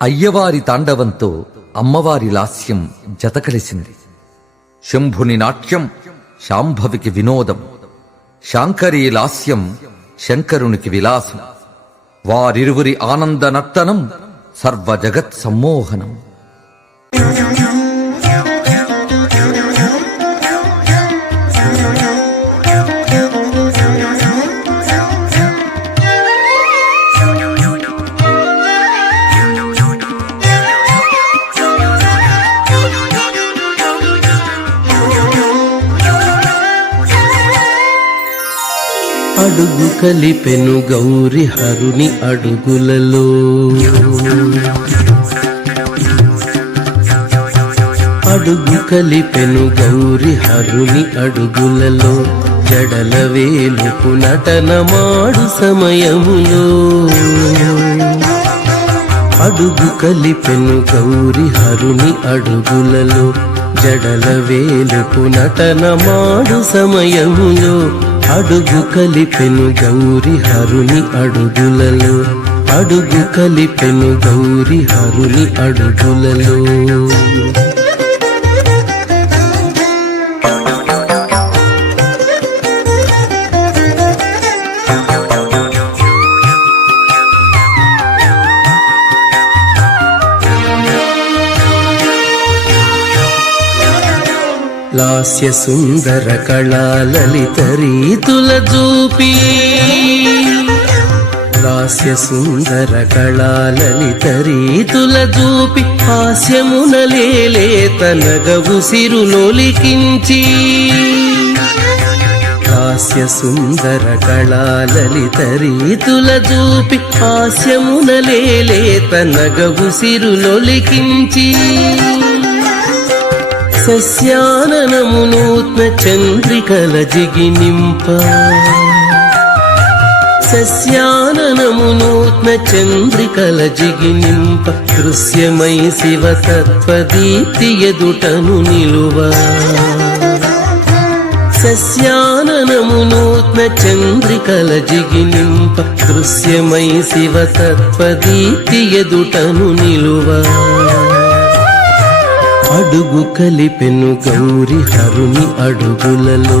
అయ్యవారి తాండవంతో అమ్మవారి లాస్యం జతకలిసింది. శంభుని నాట్యం శాంభవికి వినోదం, శాంకరీ లాస్యం శంకరునికి విలాసం. వారిరువురి ఆనంద నర్తనం సర్వ జగత్ సమ్మోహనం. అడుగు కలిపెను గౌరి హరుని అడుగులలో, అడుగు కలిపెను గౌరి హరుని అడుగులలో, జడల వేలుపు నటనమాడు సమయములో. అడుగు కలిపెను గౌరి హరుని అడుగులలో, జడల వేలుపు నటనమాడు సమయములో. అడుగు కలిపెను గౌరి హరుని అడుగులలో, అడుగు కలిపెను గౌరి హరుని అడుగులలో. లాస్య సుందర కళా లలిత రీతుల చూపి, లాస్య సుందర కళా లలిత రీతుల చూపి, హాస్యమున లేలేత నగవు సిరులొలికించి. హాస్య సుందర కళా లలిత రీతుల చూపి, హాస్యమున లేలేత నగవు సిరులొలికించి. సస్యాననము నూత్న చంద్రికల జిగినింప, సస్యాననము నూత్న చంద్రికల జిగినింప, దృశ్యమై శివతత్వదీప్తి ఎదుటను నిలువ. సస్యాననము నూత్న చంద్రికల జిగినింప, దృశ్యమై శివతత్వదీప్తి ఎదుటను నిలువ. అడుగు కలిపెను గౌరి హరుని అడుగులలో,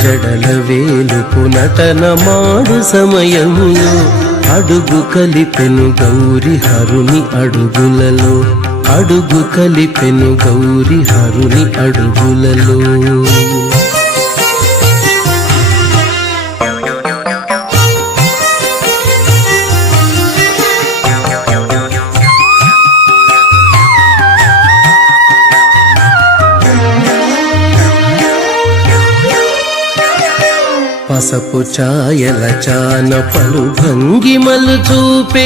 జడల వేలుపు నటనమాడు సమయములో. అడుగు కలిపెను గౌరి హరుని అడుగులలో, అడుగు కలిపెను గౌరి హరుని అడుగులలో. పసపు ఛాయల చాన పలు భంగిమలు చూపే,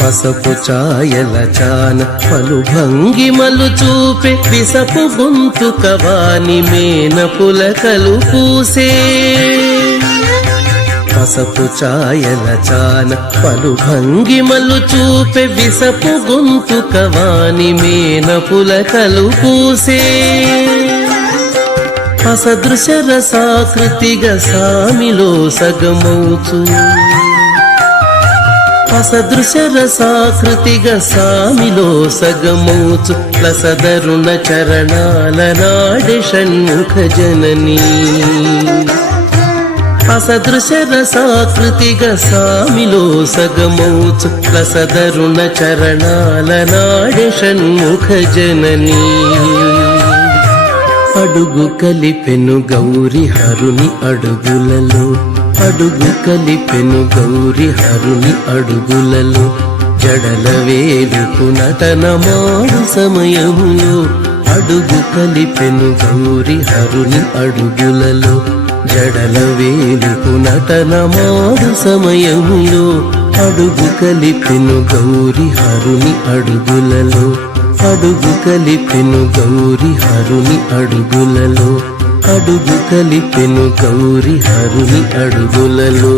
పసపు ఛాయల చాన పలు భంగిమలు చూపే, విసపు గొంతు కవాని మేన పులకలు పూసే. పసపు ఛాయల చాన పలు భంగిమలు చూపే, విసపు గొంతు కవాని మేన పులకలు పూసే. అసదృశ రసాకృతిగా సామిలో సగమౌచు, అసదృశ రసాకృతిగా సామిలో సగమౌచు, లసదరుణ చరణాల నాడి షణ్ముఖ జననీ. అసదృశ రసాకృతిగా సామిలో సగమౌచు, లసదరుణ చరణాల నాడి షణ్ముఖ జననీ. అడుగు కలిపెను గౌరి హరుని అడుగులలో, అడుగు కలిపెను గౌరి హరుని అడుగులలో, జడల వేలుపు నటనమాడు సమయములో. అడుగు కలిపెను గౌరి హరుని అడుగులలో, జడల వేలుపు నటనమాడు సమయములో. అడుగు కలిపెను గౌరి హరుని అడుగులలో, అడుగు కలిపెను గౌరి హరుని అడుగులలో, అడుగు కలిపెను గౌరి హరుని అడుగులలో.